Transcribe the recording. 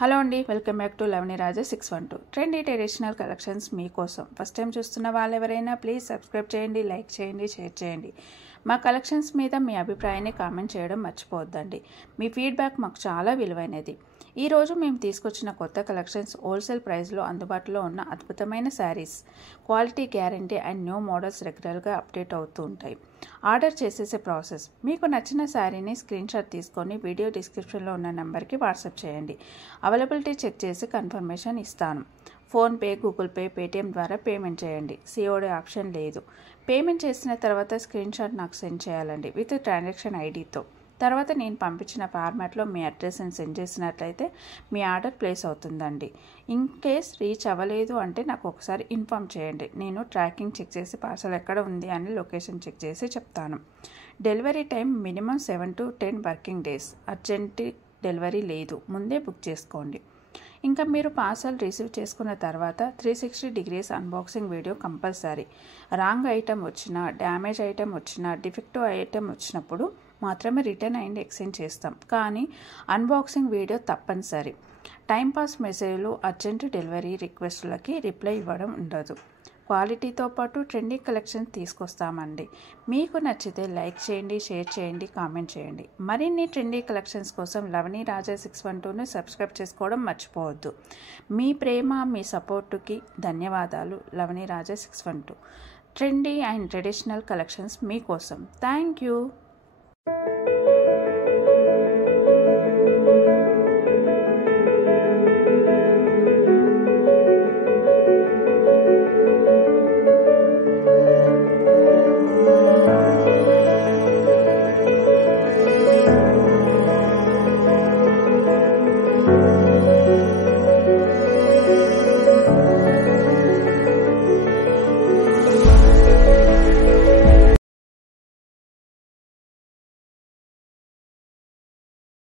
Hello అండి, welcome back to Lavani Raja 612 trendy traditional collections మీకోసం. First time చూస్తున్న వాళ్ళు ఎవరైనా ప్లీజ్ సబ్స్క్రైబ్ చేయండి, లైక్ చేయండి, షేర్ చేయండి. మా కలెక్షన్స్ మీద మీ అభిప్రాయాన్ని కామెంట్ చేయడం మర్చిపోవద్దండి. మీ ఫీడ్బ్యాక్ మాకు చాలా విలువైనది. ఈరోజు మేము తీసుకొచ్చిన కొత్త కలెక్షన్స్ హోల్సేల్ ప్రైస్లో అందుబాటులో ఉన్న అద్భుతమైన saris. Quality guarantee and new models రెగ్యులర్గా అప్డేట్ అవుతూ ఉంటాయి. ఆర్డర్ చేసేసే ప్రాసెస్: మీకు నచ్చిన శారీని స్క్రీన్ షాట్ తీసుకొని వీడియో డిస్క్రిప్షన్లో ఉన్న నెంబర్కి వాట్సాప్ చేయండి. అవైలబిలిటీ చెక్ చేసి కన్ఫర్మేషన్ ఇస్తాను. ఫోన్పే, గూగుల్ పే, పేటిఎం ద్వారా పేమెంట్ చేయండి. సిఓడి ఆప్షన్ లేదు. పేమెంట్ చేసిన తర్వాత స్క్రీన్ షాట్ నాకు సెండ్ చేయాలండి విత్ ట్రాన్సాక్షన్ ఐడితో. తర్వాత నేను పంపించిన ఫార్మాట్లో మీ అడ్రస్ని సెండ్ చేసినట్లయితే మీ ఆర్డర్ ప్లేస్ అవుతుందండి. ఇన్ కేస్ రీచ్ అవ్వలేదు అంటే నాకు ఒకసారి ఇన్ఫామ్ చేయండి. నేను ట్రాకింగ్ చెక్ చేసి పార్సల్ ఎక్కడ ఉంది అని లొకేషన్ చెక్ చేసి చెప్తాను. Delivery time minimum 7 to 10 working days. Urgent delivery లేదు, ముందే బుక్ చేసుకోండి. ఇంకా మీరు పార్సల్ రిసీవ్ చేసుకున్న తర్వాత 360 degrees unboxing video compulsory. Wrong item వచ్చినా, డ్యామేజ్ ఐటెం వచ్చినా, డిఫెక్టివ్ ఐటెం వచ్చినప్పుడు మాత్రమే రిటర్న్ అండ్ ఎక్స్చేంజ్ చేస్తాం, కానీ అన్బాక్సింగ్ వీడియో తప్పనిసరి. టైంపాస్ మెసేజ్లు, అర్జెంట్ డెలివరీ రిక్వెస్ట్లకి రిప్లై ఇవ్వడం ఉండదు. క్వాలిటీతో పాటు ట్రెండీ కలెక్షన్ తీసుకొస్తామండి. మీకు నచ్చితే లైక్ చేయండి, షేర్ చేయండి, కామెంట్ చేయండి. మరిన్ని ట్రెండీ కలెక్షన్స్ కోసం లవణి రాజా 612ని సబ్స్క్రైబ్ చేసుకోవడం మర్చిపోవద్దు. మీ ప్రేమ, మీ సపోర్టుకి ధన్యవాదాలు. లవణి రాజా 612 ట్రెండీ అండ్ ట్రెడిషనల్ కలెక్షన్స్ మీకోసం. Thank you.